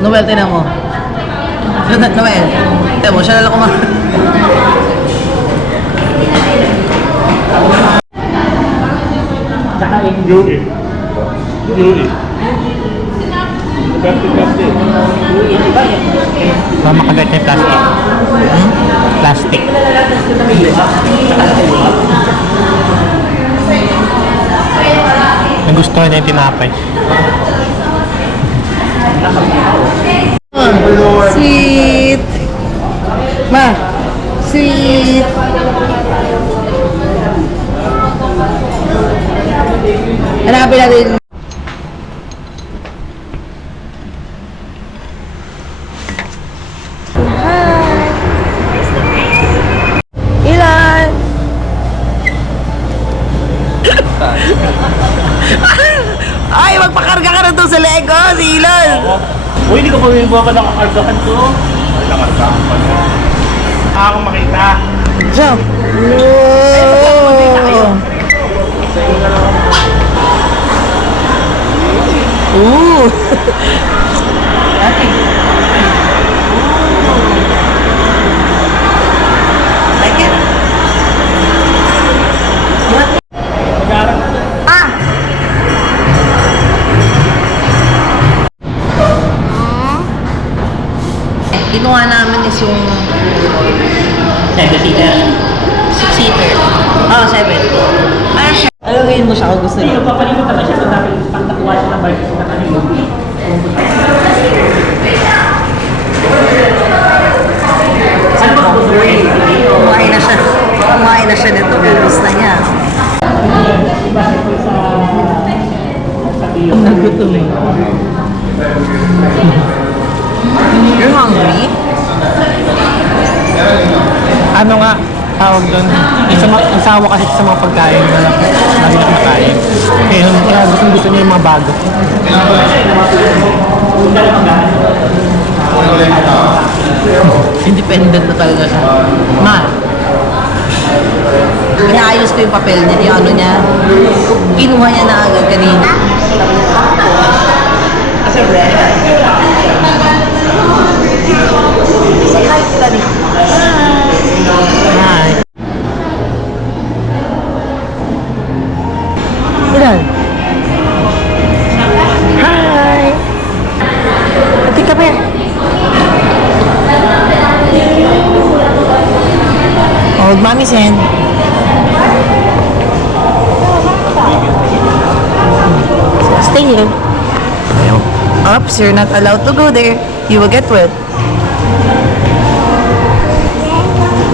Noel, tinan mo. Noel, tinan mo, siya na lang kumain. Yuri. Yuri. Karte. Mama kagat niya plastic. Plastic. Nagustuhan niya yung tinapay. Sweet. Ma, sweet. Hanapin natin. Ilan? Ay, magpakarga ka na doon sa Lego, si Ilan. Uy, hindi ko pa binubuha pa nakakargahan to. Ay, nakargahan pa niya. Akong makita. Jump. Ooh. Like it? Kinuha namin is yung 7-seater. 6-seater. Oh, 7. Ano siya? Alawin mo siya kung gusto niyo. Papalimot naman siya kung namin pag nakuha siya ng bike sa kanila. Ano ba gusto niyo? Kumain na siya. Kumain na siya nito. Gusto niya. Nagutom eh. You're hungry? Ano nga tawag doon? Isawa kasi sa mga pagkain na lagi na kumakain. Kaya gusto niya yung mga bago. Independent na talaga siya. Ma, inaayos ko yung papel niya, yung ano niya. Kinuha niya na agad kanina. Kasi red. Say hi to Daddy. Hi. Ilan? Hi! Ati ka ba? Old Mommy's hand. Stay here. Oops, you're not allowed to go there. You will get wet.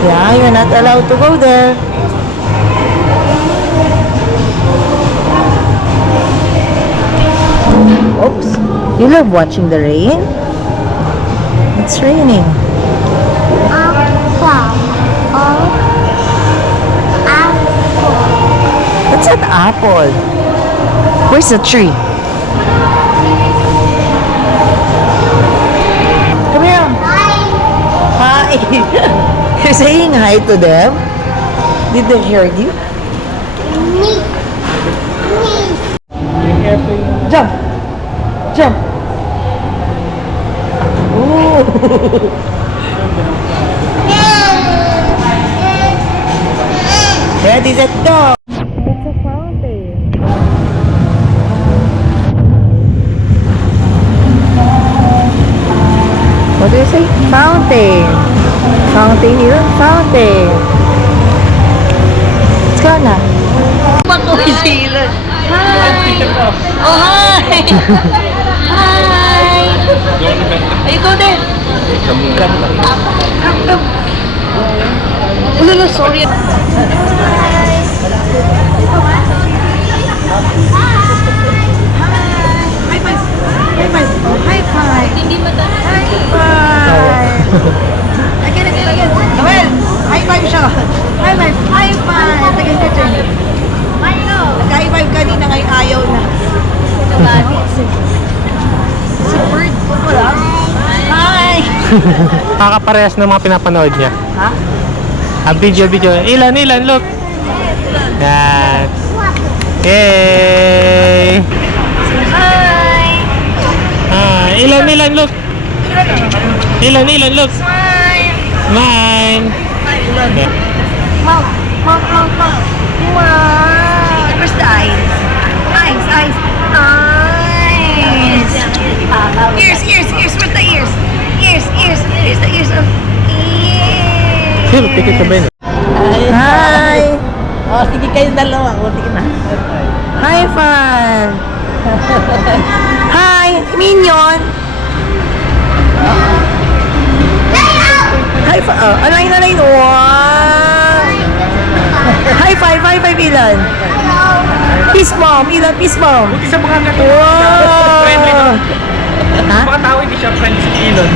Yeah, you're not allowed to go there. Oops. You love watching the rain? It's raining. What's an apple? Where's the tree? Come here. Hi. You're saying hi to them? Did they hear you? Jump. Jump. Ooh. Ready, set, go. It's a fountain. What do you say? Fountain. Fountain here? Fountain. Let's go na. Makoy sila. Hi. Oh, hi. Hi. Are you go there? Come. Oh, no, sorry. High five. High five. High five. Hindi madali. High five. Again. Noel, high five siya. High five. High five. Again, ka dyan. Nag-high five kanina, ngayon ayaw na. Si Bird, wala. Hi! Kakaparehas ng mga pinapanood niya. Ha? Video. Ilan, look. Yan. Yay! Ilan, look. Ilan, look. Mine. Mouth. Wow. Where's the eyes? Eyes. Ears. Where's the ears? Ears. Here's the ears of ears. Sir, ticket ka ba yun? Hi. Oh, sige kayo dalawa. O, sige na. High five. Hi, Minion. High five. Oh, ano yun? Wow. High five, ilan? Peace bomb, ilan peace bomb? Buti sa mga gato. Friendly Wow. to. Ha? Mga tao hindi siya friendly sa Elon.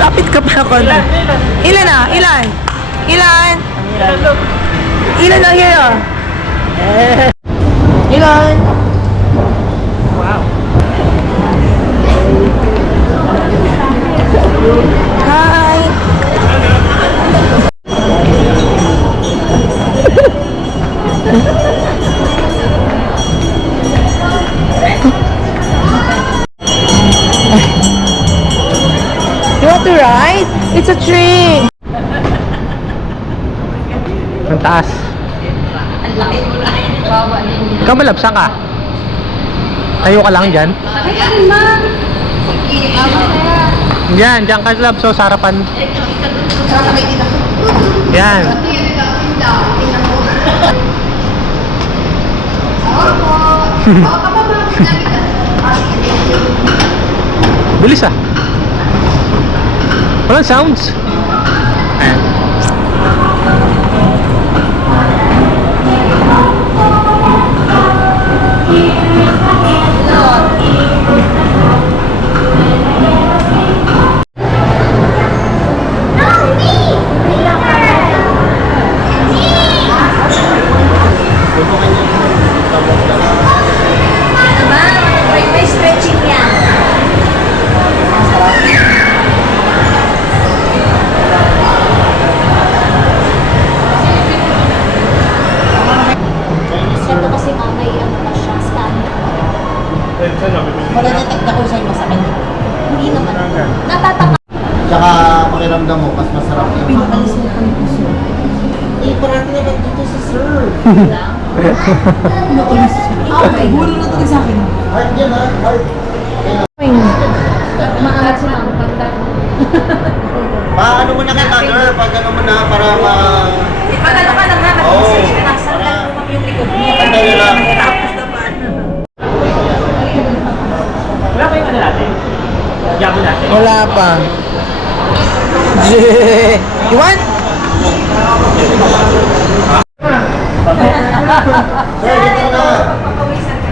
Lapit ka pa ako. Ilan na? Ilan? Look. Ilan na here? Ilan? Wow. Hi. You want to ride? It's a tree. Ang taas. Ikaw ba, Lab? Saan ka? Tayo ka lang dyan? Diyan ka, Lab. So, sa harapan. Yan. Bilis ah. Walang sounds. Ayan. May stretching yan. Ito kasi mamay ano na siya, scanner. Magdadetect ako sa'yo masakit. Hindi naman. Natataka. Tsaka pakiramdam mo, mas masarap yun. Pinapalis mo kami puso. Eh, parati naman dito si sir. Okay. Huli na ito sa akin. Heart yan ha, heart. Maangat si mama. Pagka. Paano mo na kay mother, pag ano mo na, para ma... Ipagano ka lang na, mag-message ka lang. Saan lang lumang yung likod mo? Ano yun lang? Tapos naman. Wala ba yung ano natin? Yabo natin? Wala pa. You want? Sir, dito na. Okay naman.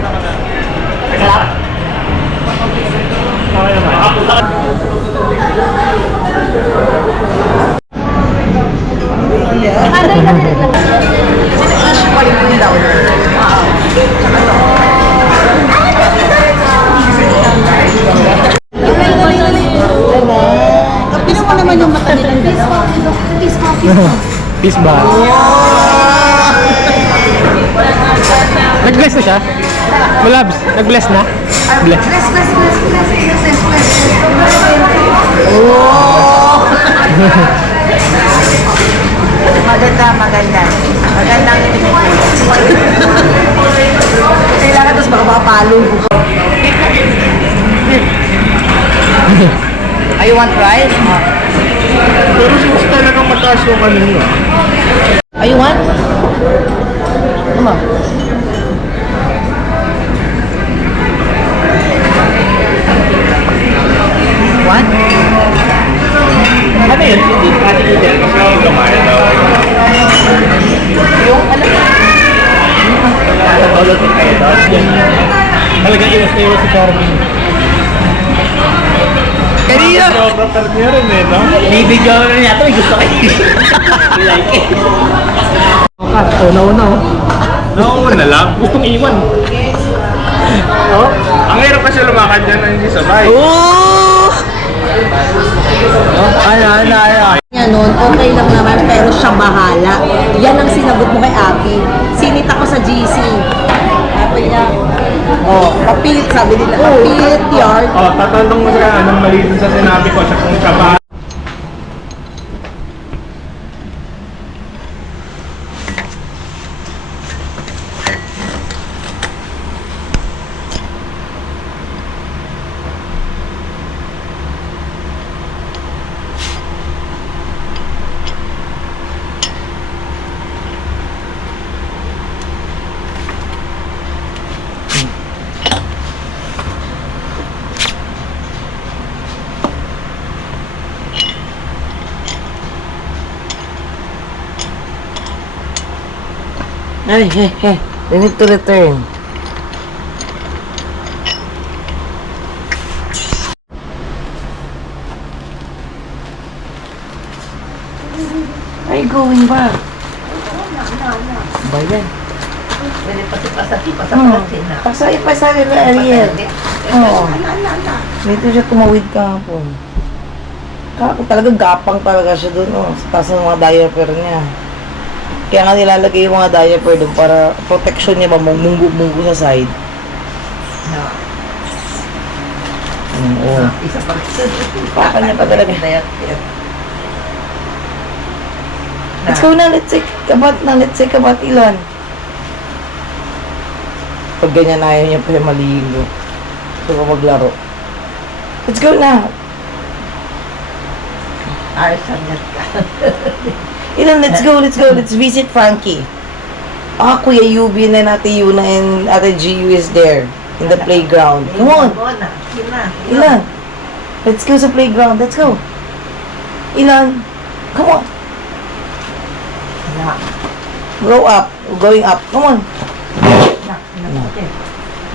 Pinan mo naman yung mata nila. Peace ba? Nag-bless na siya? Malabs, nag-bless na? Bless. Maganda. Magandang kailangan tapos baka makapalo. You want rice? Pero mas talagang mataas yung ano nyo. You want? Come on. What? Ano yun? Ate Eden, kasi yung lumayan daw. Yung alam mo? Natulog yung kayo daw. Talagang iwas na iwas si Corbin. Kanina! Sobrang niya rin eh, no? Bibigyan ko rin yata. May gusto kayo. I like it. Una-una oh. Nauuna lang. Gustong iwan. Oh, ang hirap kasi lumakad dyan na hindi sabay. Ano. Yan nun, okay lang naman, pero siya bahala. Yan ang sinagot mo kay Abby. Sinita ko sa GC. Sabi niya, Oh, kapilit sabi nila. Kapilit yard. Oh, tatanong mo sila anong mali dun sa sinabi ko siya kung siya ba. Ay, hey. We need to return. Are you going back? Bayan. Pasay na Ariel. Oo. Dito siya tumawid kahapon. Kahapon talaga gapang talaga siya doon. Oh. Sa taas ng mga diaper niya. Kaya nga nilalagay yung mga diaper doon para protection niya ba munggo sa side. Oo. Isa pa rin. Pakan niya pa talaga. Let's go na, let's take a bath, Ilan. Pag ganyan ayaw niya pa yung maligo. Gusto ko maglaro. Let's go na. Ilan, let's go. Let's visit Frankie. Kuya Yubi and Ate Yuna and Ate GU is there in the playground. Come on. Ilan. Let's go sa playground. Let's go. Ilan. Come on. Grow up. Going up. Come on.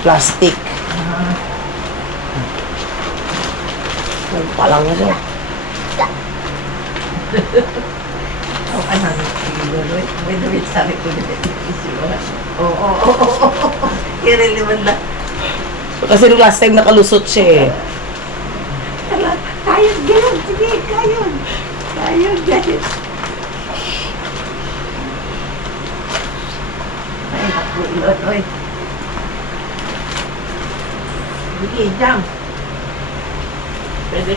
Plastic. Palang na siya. Kasi nung last time nakalusot siya eh. Kayod, gano'n. Sige, kayod. Ay, naku, ilot, oy. Sige, jump.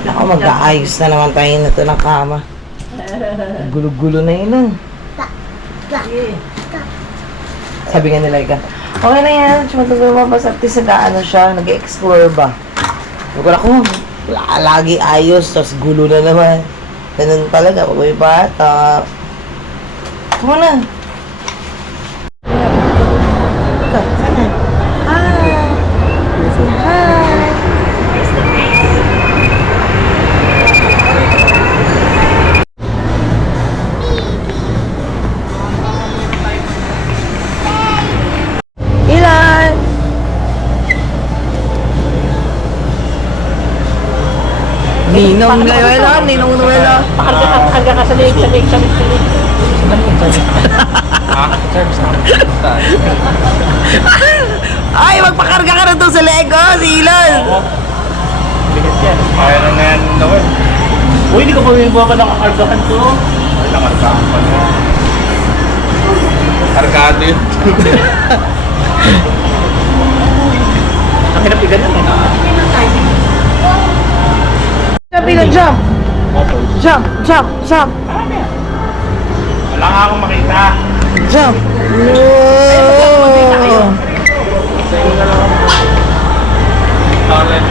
Ako, mag-aayos na naman tayo na ito ng kama. Gulo-gulo na yun. Sabi nga nila, okay na yan. Matagawa pa sa ano siya, nag-explore ba? Huwag ako, lagi ayos, tapos gulo na naman. Ganun talaga, pag may bata. Come on na. Sana. Hi. Ilan? Ninong Noela, Ninong Noela. Pakarga ka sa leg. Ay, magpakarga ka na to sa Lego, si Ilan. Bigat yan. Kaya na nga yan naman. Uy, hindi ko pa rin buwan ka nakakargahan to. Ay, nakargahan pa na. Kargado yun. Ang kinapigan naman. Jump. Wala nga akong makita. Jump.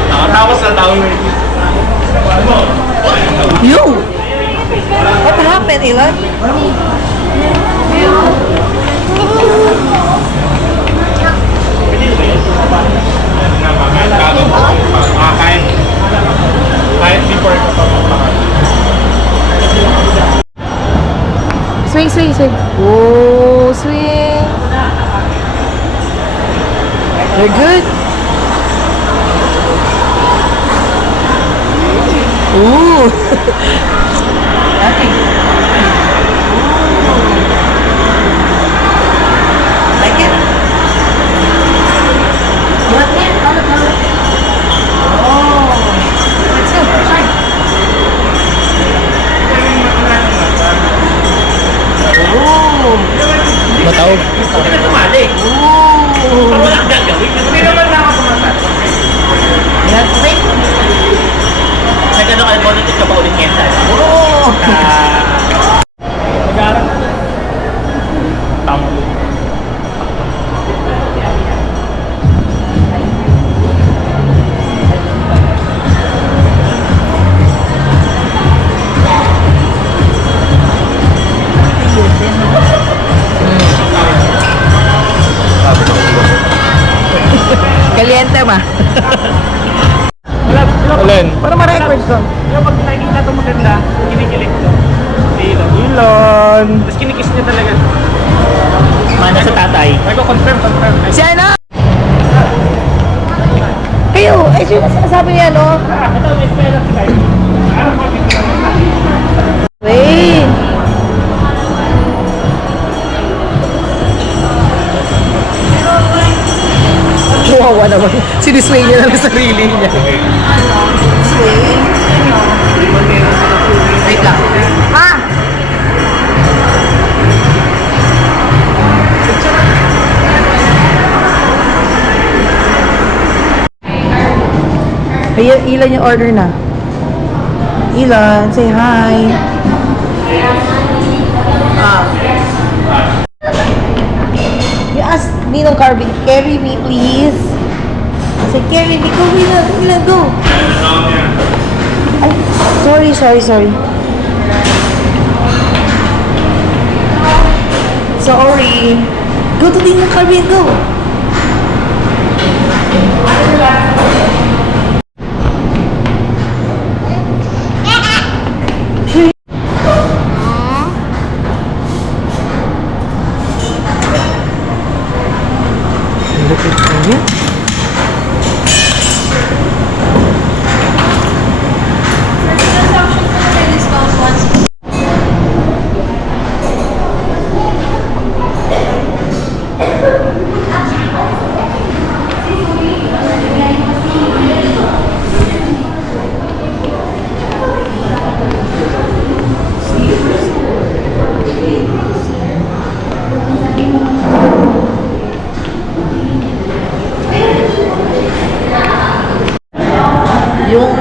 Nakatawas na tao na You! What happened, Ilan? kahit before ko pa magpakal. Swing. Oh, swing. You're good? Ooh! Like it? Let's go, try. Matawag. Hindi na tumali. Pag walang gagawin, hindi naman na na kayo, volunteer ka pa ulit ngayon sa Oo! Mag-aaral na. Tama. Kaliente ma. Alin? Para ma-record ko. Yung pag nakikita ito maganda, kinikilig ko. Ilon. Ilon! Tapos kinikiss niya talaga. Mana sa tatay. Confirm. Si ano? Kayo, sino na sinasabi niya, no? Ito, may pera si Kai. Wait. Kawawa naman. Sinisway niya lang sa sarili niya. Sway? Wait lang. Ma! Ayun, Ilan yung order na. Ilan, say hi. You ask Ninong Carvin, carry me please. Say, carry me, go, Ilan, go. Ay, sorry. Sorry. Go to Ninong Carvin, go. Yung,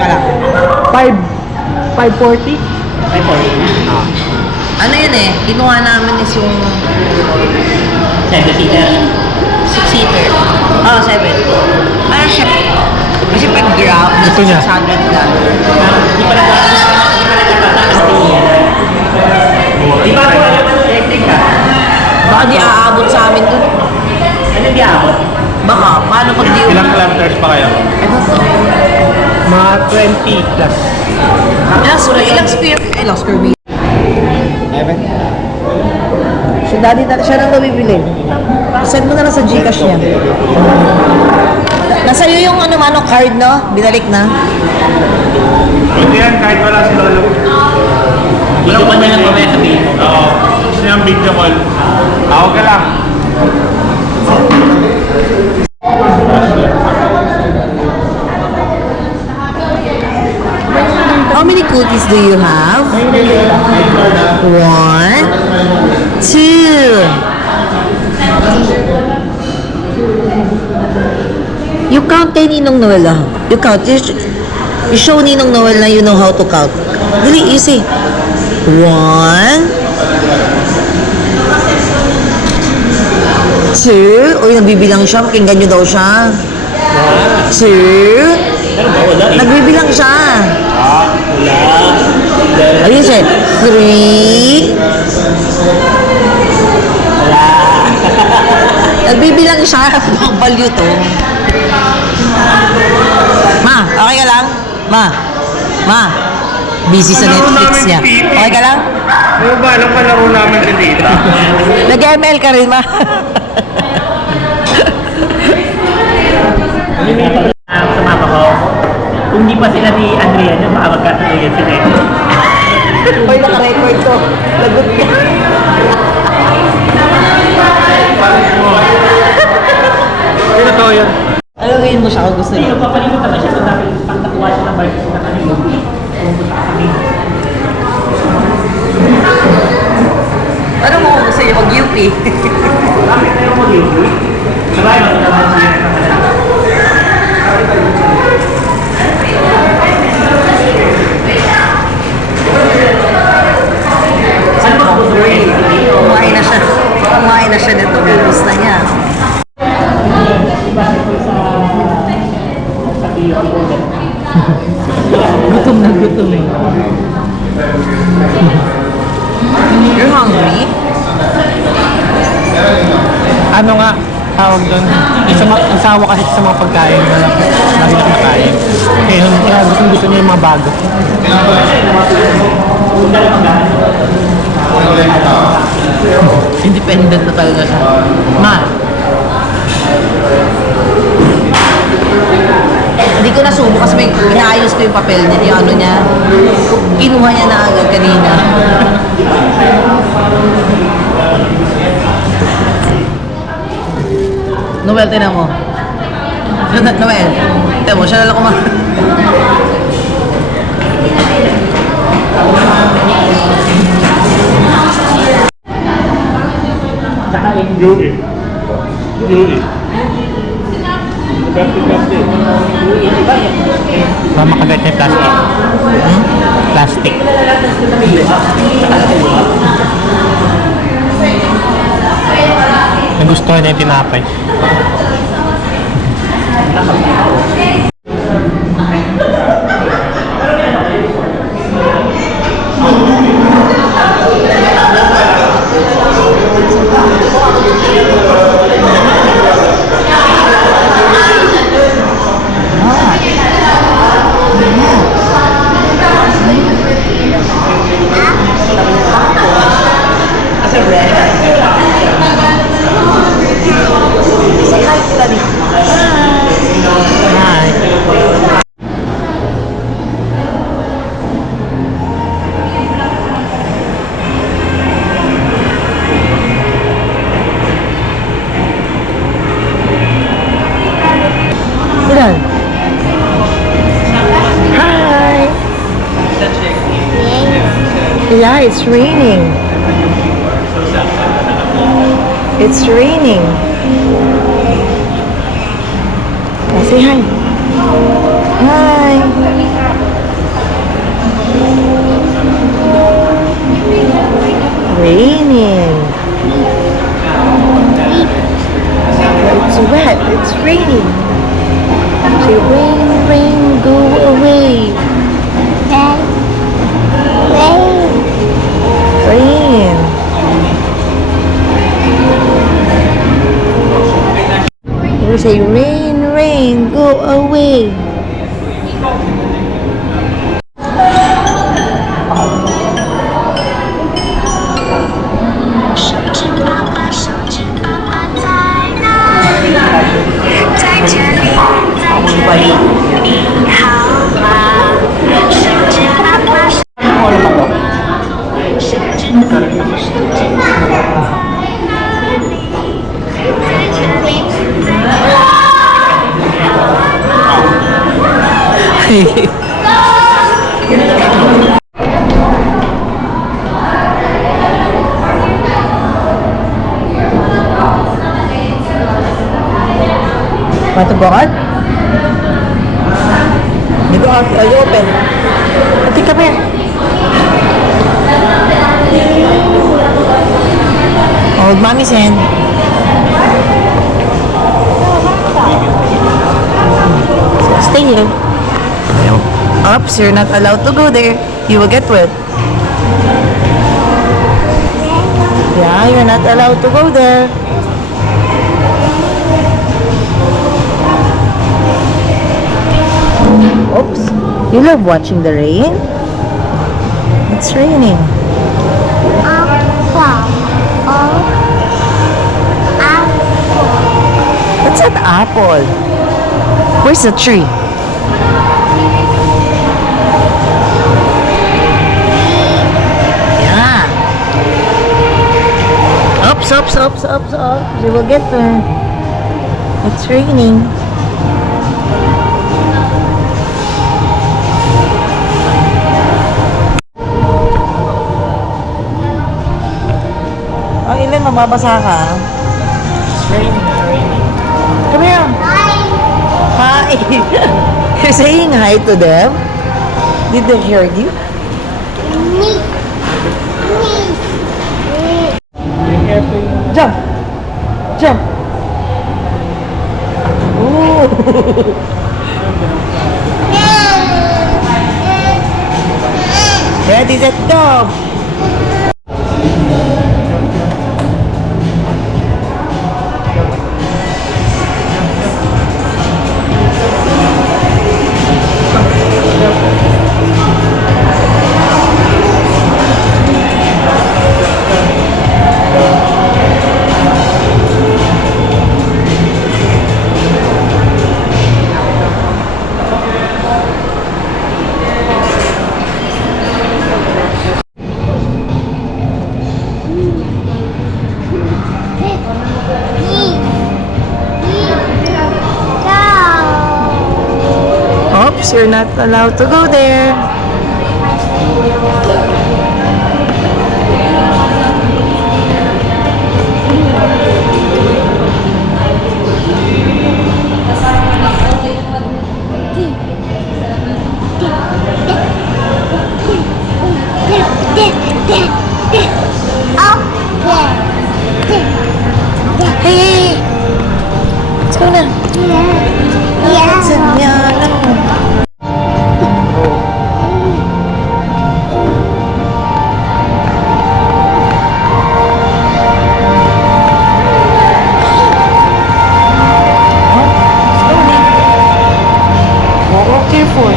wala. 540? Ano yun eh, kinuha namin is yung 7-seater. 6-seater. Oh, 7. Ano siya? Kasi pag grab, Ito niya. 600 lang. Di pa Di ba kung alam mo electric ka? Baka di aabot sa amin dun. Ano di abot? Baka, paano pag di Ilang kilometers pa kayo? Ano to? Mga 20 plus. Ilang square meter? Si daddy na siya nang nabibili. Send mo na lang sa Gcash niya. Nasa iyo yung card, no? Binalik na. Hindi yan, kahit wala si Lolo. Video pa niya lang mamaya sabihin. Oo. Gusto niya ang video call. Tawag ka lang. How many cookies do you have? 1, 2. You count kay Ninong Noel ah. You count. You show Ninong Noel na you know how to count. Dali, you say. 1, 2. Uy, nagbibilang siya. Pakinggan nyo daw siya. 2. Nagbibilang siya. Ayun siya. 3. Nagbibilang siya. Ang value to. Ma, okay ka lang? Ma. Busy sa Netflix niya. Okay ka lang? Ano ba? Anong kalaro namin sa dito? Nag-ML ka rin, ma. Sumama ko. Kung di pa sila ni Andrea, baka magkatuluyan sila. Hoy, naka-record to. Lagot ka. Ano to yun? Ano gawin mo siya kung gusto niya? Papalimutan na siya dahil pagtakuha siya ng bike sa kanila. Ano mo kung gusto niya mag-UP? Bakit tayo mo dito? Sabay mo naman siya. Gutom na gutom eh. You're hungry? Ano nga, tawag doon, isawa kasi sa mga pagkain na lagi na kumakain. Kaya gusto niya yung mga bago. Independent na talaga siya. Ma! Hindi ko nasubo kasi may inaayos ko yung papel niya, yung ano niya. Kinuha niya na agad kanina. Noel, tinan mo. Noel, tinan mo, siya na lang Yuri. Yuri. Plastic. Baka makagat niya yung plastic. Plastic. Nagustuhan niya yung tinapay. Hi. Ilan? Hi! Yeah, it's raining. It's raining. Oh, say hi. Hi. Raining. It's wet. It's raining. Say rain, rain, go away. Rain. You say rain, rain, go away. Want to go out? You go out. You open. Okay, come here. Hold mommy's hand. Stay here. Oops, you're not allowed to go there. You will get wet. Yeah, you're not allowed to go there. Oops. You love watching the rain? It's raining. What's that apple? Where's the tree? Yeah. Oops, oops, oops, oops, oops. You will get there. It's raining. Oh, Ilan, mababasa ka. It's raining, raining. Come here. Hi. You're saying hi to them? Did they hear you? Jump. Jump. Ooh. Ready, set, go! Oops, you're not allowed to go there. Hey, let's go na. Careful.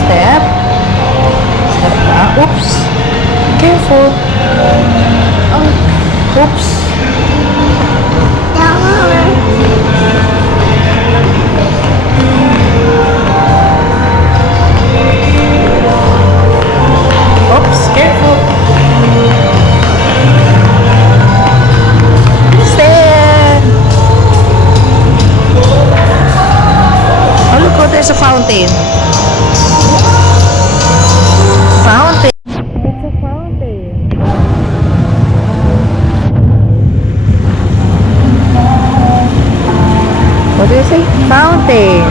Step. Step back. Oops. Careful. Oops. Oops. Careful. Stand. Oh, look, oh, there's a fountain. Fountain. It's a fountain. What do you say? Fountain.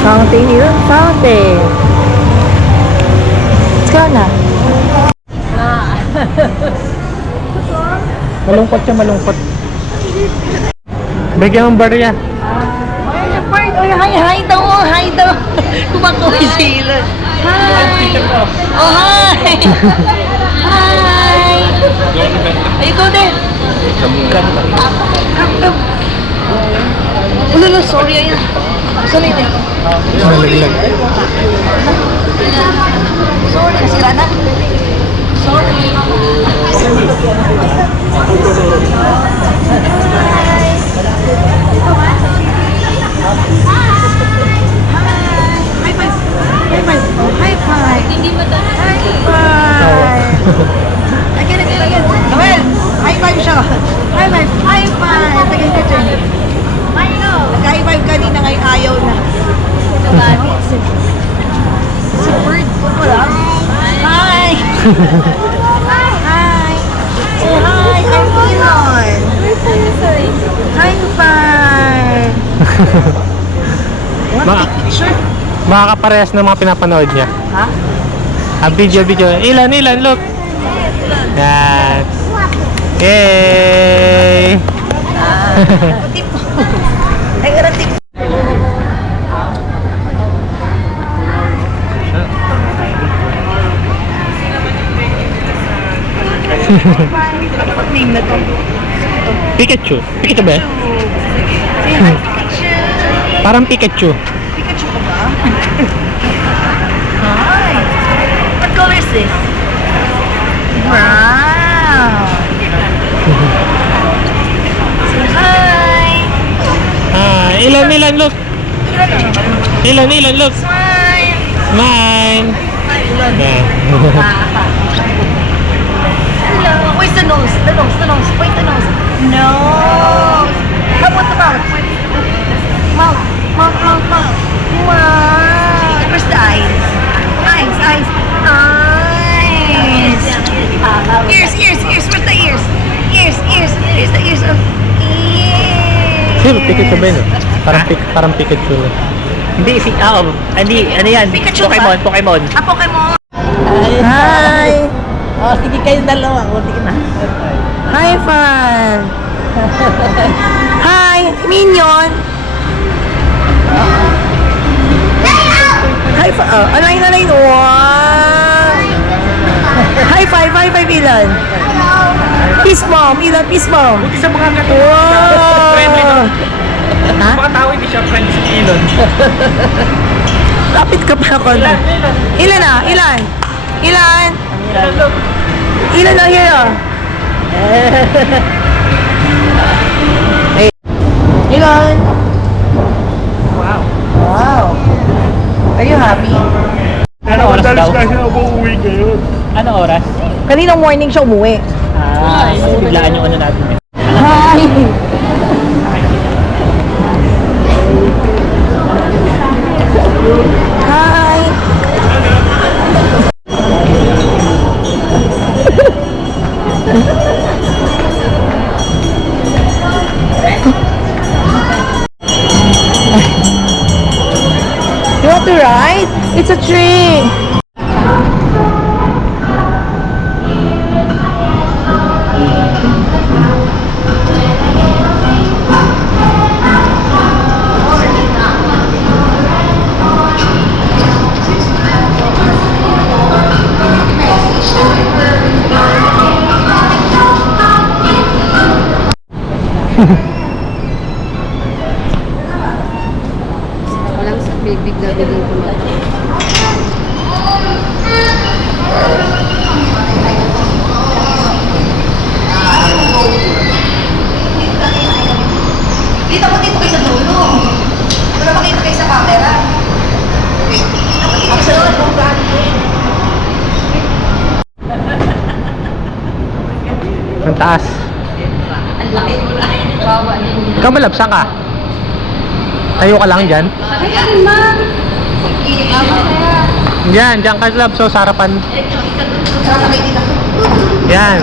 Fountain here? Fountain. Let's go na. Malungkot siya, malungkot. Bigyan mong barya. Hi daw, hi daw. Kumakoy sila. Hi. Oh, hi. Hi. Ay, go there. Come. Oh, no, sorry. Ayan. Sorry, din. Malaglag. Sorry, nasira na. Sorry. High five. Hindi mo doon. High five. Again. Noel, high five siya. High five. High five. Again, Jenny. Nag-high five kanina, ngayon ayaw na. Si Bird. Wala. Hi. Hi. Say hi. I'm Elon. High five. Mga, makakaparehas ng mga pinapanood niya. Ha? Video. Ilan, look. Yan. Yay! Tip mo. Ay, tip. Name na to. Pikachu. Pikachu ba? Say hi, Pikachu. Parang Pikachu. Pikachu ka ba? Hi. What color is this? Brown. Say hi. Ilan, look. Ilan, look. Smile. Mine. Yeah. Hello. Where's the nose? The nose. Point the nose. Nose. How about the mouth? Mouth. Wow. Where's the eyes? Eyes. Ears. Where's the ears? Ears. Here's the ears. Sino Pikachu ba yun? Parang Pikachu. Hindi, ano yan? Pikachu Pokemon, ba? Pokemon. Pokemon. Hi. Oh, sige kayong dalawa. O, sige na. High five. Hi, Minion. High five. Alain. Wow. High five, Ilan. Peace bomb, Ilan, peace bomb. Isa mga Wow. friendly no? Ha? Mga tao hindi siya friendly sa Elon. Lapit ka pa ako. Ilan na? Ilan na here ah. Hey. Ilan? Wow. Are you happy? Ano oras daw? kasi umuwi ngayon. Ano oras? Kaninang morning siya umuwi. Kasi biglaan yung ano natin eh. Hi! Hi! You want to ride? It's a tree! Walang sa bibig na bigay ko na. Dito kayo sa dulo. Wala makita kayo sa camera. Ang sunod, kung Ang taas. Ang laki mo na. Bawa din. Ikaw malapsan ka? Tayo ka lang dyan? Ay, ma! Diyan ka lab. So, sa harapan. sasakay dito. Yan.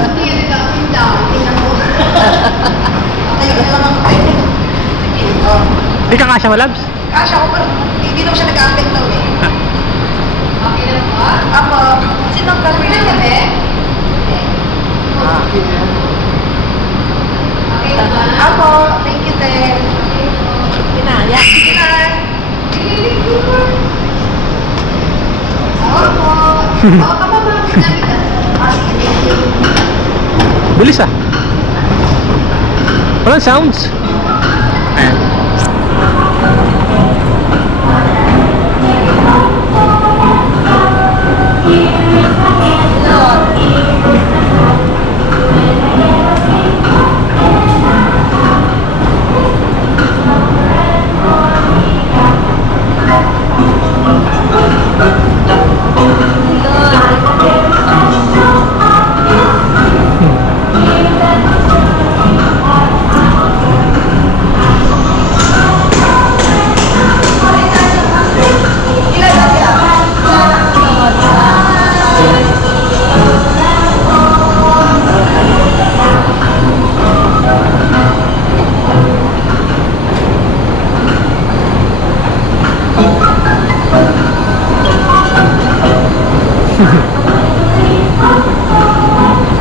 Hindi ka kasya malabs? Kasha ko pa, hindi naman siya nag-aapit daw eh. Okay na po? Apo. Sinong gagawin na kami? Okay na ba? Apo. Thank you, Te. Pinaya. Pinay. Apo. Oo, kama ba? Bilis ah. Walang sounds. Ayan.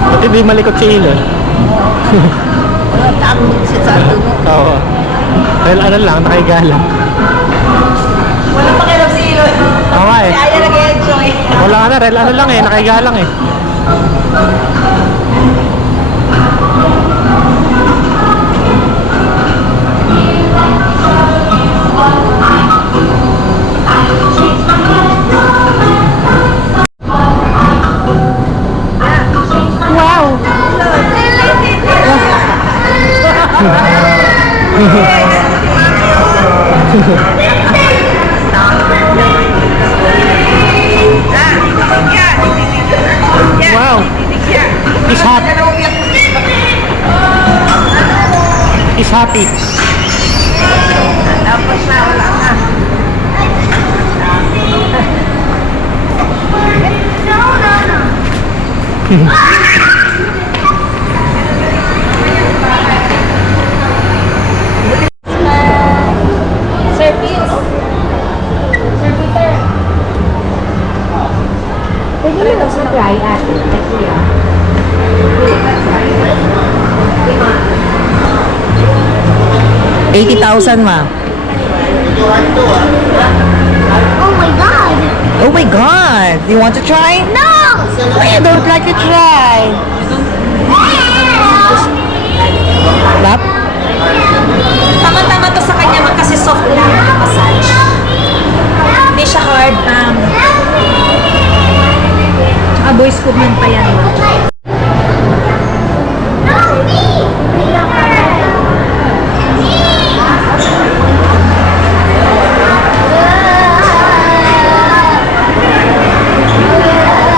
Ba't hindi malikot si Elon? Wala tamig siya sa dulo. Oo. Dahil ano lang, nakahiga lang. Wala pa kayo si Elon. Oo nga eh. Kaya nag-enjoy. Wala nga na, dahil ano lang eh, nakahiga lang eh. Wow! Wow! He's happy. He's happy. Tapos na, wala na. Service. Servitor. Pwede mo daw sa try at kuya. 80,000 ma. Oh my God! Oh my God! You want to try? No! I don't like to try. Lap? Tama-tama to sa kanya ma'am kasi soft lang yung massage. Hindi siya hard ma'am. Tsaka boys movement pa yan ma'am.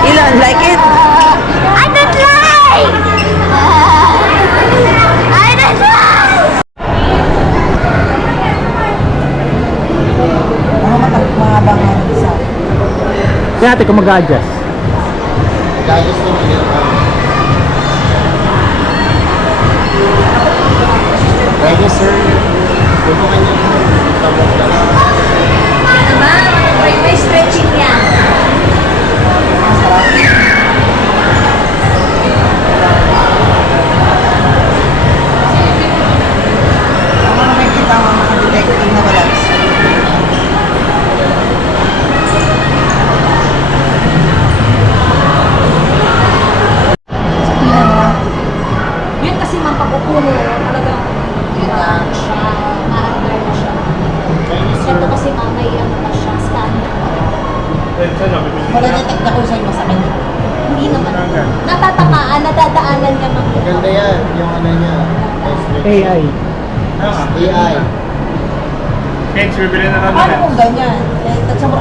Ilan, like it? I don't like! I don't like! Mahabang isa. Kaya ate, kung mag-adjust. Gagos na yun. Thank you, sir. Tulungan niyo po. Tabok na lang. May stretching yan. Ako na may kita mga detective na relax. Yun kasi ma'am pagkukulo talagang maarag siya. Ito kasi ma'am may ano pa siya, scanner. Maladetect na kung sa'yo masakit. Hindi naman. Natatamaan, nadadaanan niya ma'am. Maganda yan. Yung ano niya. AI. AI. Kens, bibili na namin. Paano kung ganyan? Eh, tatsa mo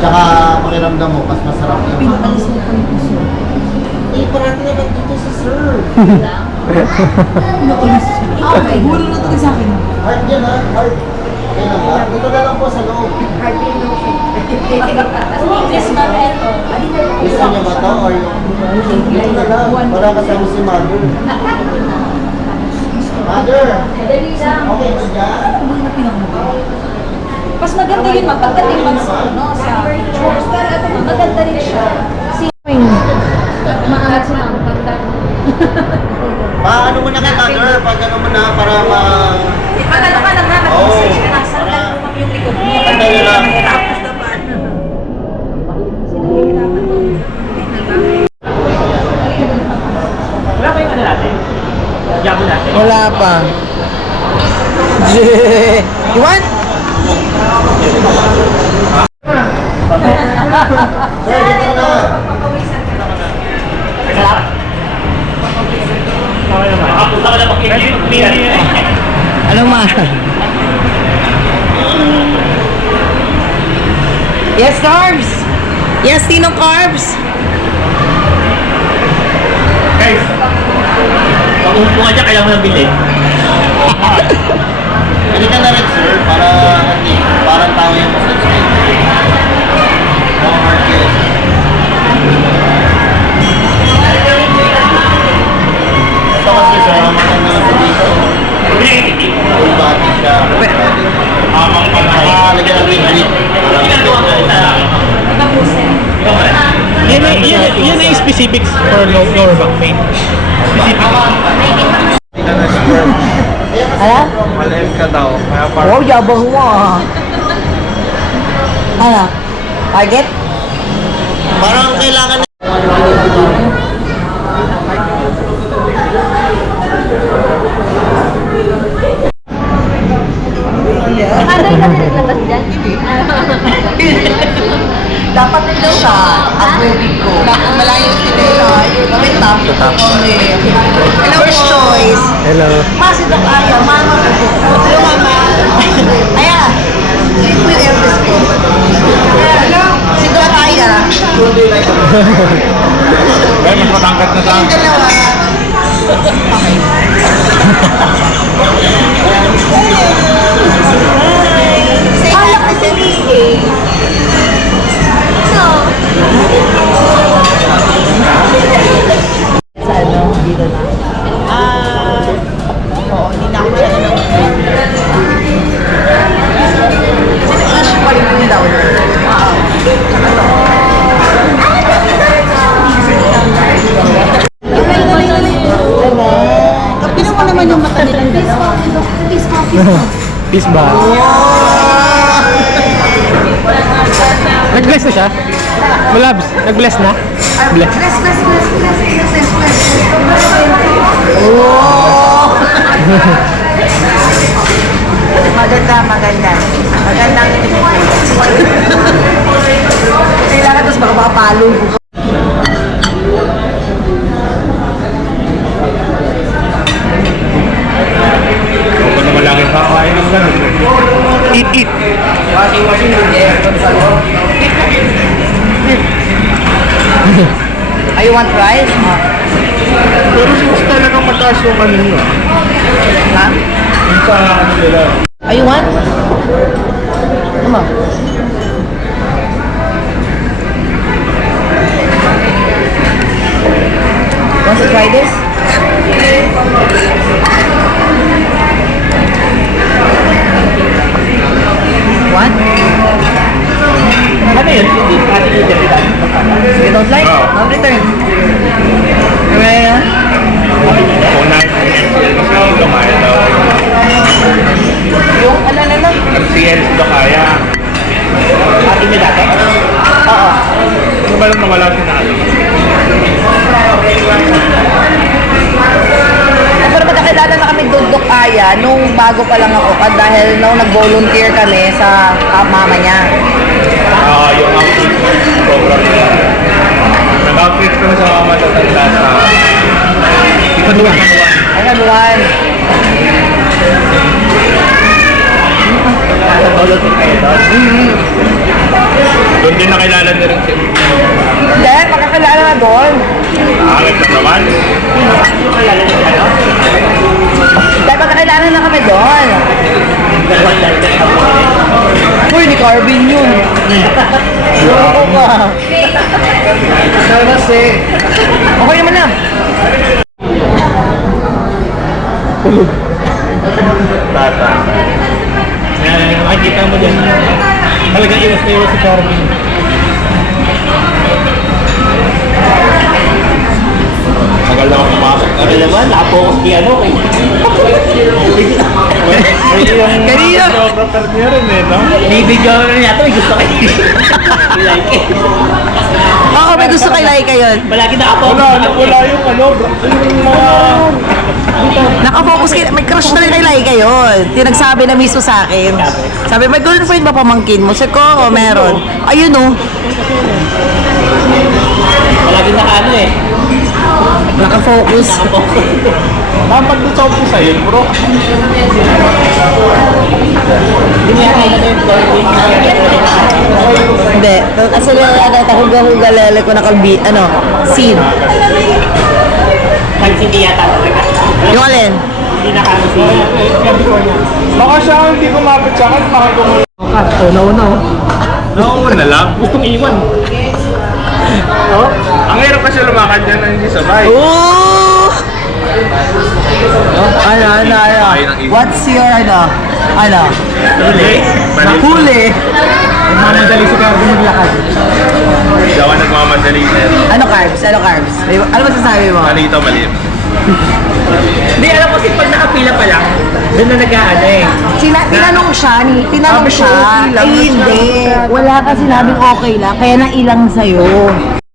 Tsaka pakiramdam mo, mas masarap yung pinapalis mo pa yung puso. Eh, parati naman dito si sir. Okay, gulo na to sa akin. Heart yan ha, heart. Okay lang ba? Dito na lang po sa loob. Yes ma'am, eto. Gusto niyo ba ito or yung... Dito na lang, para kasama si mother. Mother! Dali lang. Okay ba dyan? Mas maganda yun ma'am, pagdating ma'am sa, ano, sa church. Pero ito ma'am, maganda rin siya. Maangat si ma'am, pagdating. Paano mo na kay mother? Pag ano mo na, para ma... Maganda ka lang na, mag-massage ka lang. Saan lang mo yung likod mo? Paganda nyo lang. Mahirapas naman. Sila hihirapan mo. Wala pa yung ano natin? Yabo natin. Wala pa. You want? Sir, dito na. Ano ma? Yes, carbs! Yes, Tino carbs! Guys, Pag umupo ka dyan, kailangan mo nang bilhin. Pwede ka na rin, sir, para hindi, parang tao yung massage niya. Yung heart yes. Ito kasi sir, maganda na sa dito. Full body siya. Lagyan natin yung grip. Yan ay specifics for lower back pain. Ano? malhead ka daw. Kaya Oh, yabang mo ah. Ano? Target? Parang kailangan na... Ano yung kasi naglabas dyan? Dapat ito siya at wedding ko. Malayo sila. Wait lang. First choice. Hello. Masi daw kaya. Mama. Hello, mama. Ayan. Sweet with Elvis ko. Hello. Si daw kaya. Ay, mas matangkat na Yung dalawa. Say hi kasi Miggy. Sa ano, dito na. Oo, hindi na ako masyado ng crush pa rin yung daw. Kapila mo naman yung mata nila. Peace pa. Peace ba? Wow! Nag-bless na siya? Malabs, nag-bless na? Bless. Bless. Oh! Maganda. Magandang kailangan tapos baka makapalo. Huwag ko naman lagi kakain ng ganun. Eat. Ay, you want rice? Pero mas talagang mataas yung ano nyo. Ha? Yung sa ano nila. Ay, you want? Come on. Want to try this? What? Ano yun? Hindi kasi yung dalilan. You don't like? Oh. No return. Alright, huh? Kung na-MCL kasi dito kaya daw. Yung ano na lang? MCL dito kaya. Atin niya dati? Oo. Ano ba lang nawala si Nalo? Pero magkakilala na kami Dudok Aya nung bago pa lang ako dahil nung nag-volunteer kami sa mama niya. Yung outreach program nila. Nag-outreach kami sa mga matatanda sa Ikaduan. Ay, kanuwan. Nag-volunteer kayo doon? Doon din nakilala na rin siya. Hindi, magkakilala na doon. Nakakit na naman. Dahil magkakilala na kami doon. Uy, ni Carvin yun. Loko ka. Kasi. Okay naman na. Tata. Makikita mo dyan. Talagang iwas na iwas si Carvin. Tagal na ako pumasok. Ano naman? Nakapokus kay ano kay... Kanina. Prepare niya rin eh, no? May video na yata, may gusto kayo. May like eh. Oo, may gusto kay Laika yun. Palagi nakapokus. Wala yung ano, yung mga... Nakafocus kayo. May crush na rin kay Laika yun. Tinagsabi na mismo sa akin. Sabi, may girlfriend ba pamangkin mo? Sabi ko, oo, meron. Ayun oh. Palagi nakaano eh. Nakafocus. Dapat doon sa umpisa yun, bro. Hindi niya kaya na yung Carvin. Hindi. Kasi huga-huga lele ko na kalbi, scene. Pag hindi yata talaga. Yung alin? Hindi nakaano si... Baka siya hindi kumapit sa akin, baka kumapit. Una-una oh. Noon na lang. Gustong iwan. Ang hirap kasi lumakad dyan na hindi sabay. Oh! Ano? What's your, Huli. huli? Mamadali si Carvin maglakad. Hindi ako nagmamadali na yun. Ano carbs? Ano masasabi mo? Malito, malim. Hindi, alam mo kasi pag nakapila pa lang, doon na nag-aano eh. Tinanong siya, Sabi ko, okay lang. hindi. Wala ka sinabing okay lang, kaya nailang sa'yo.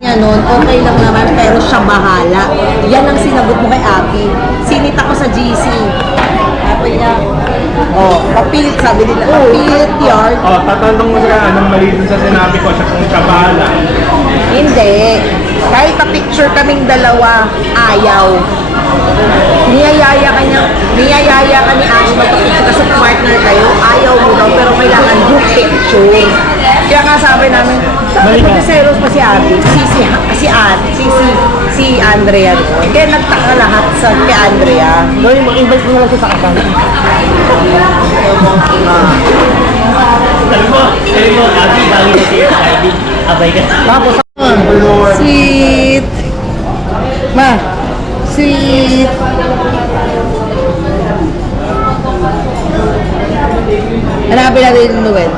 Yan nun, okay lang naman, pero siya bahala. Yan ang sinagot mo kay Abby. Sinita ko sa GC. Sabi niya, papilit, sabi nila, papilit yard. Tatanong mo siya, anong mali dun sa sinabi ko, siya kung siya bahala. Hindi. Kahit pa-picture kaming dalawa, ayaw. Niyayaya ka ni Ash magpapicture kasi partner kayo, ayaw mo daw, pero kailangan group picture. Kaya nga sabi namin, magsiselos pa si Abby, si Andrea doon. Kaya nagtaka lahat sa kay Andrea. Noy, mag-invite mo na lang siya sa kasama. Sabi mo, Abby, bawi na siya sa Carvin. Abay ka. Tapos, Sweet. Ma, sweet. Hanapin natin yung Noel.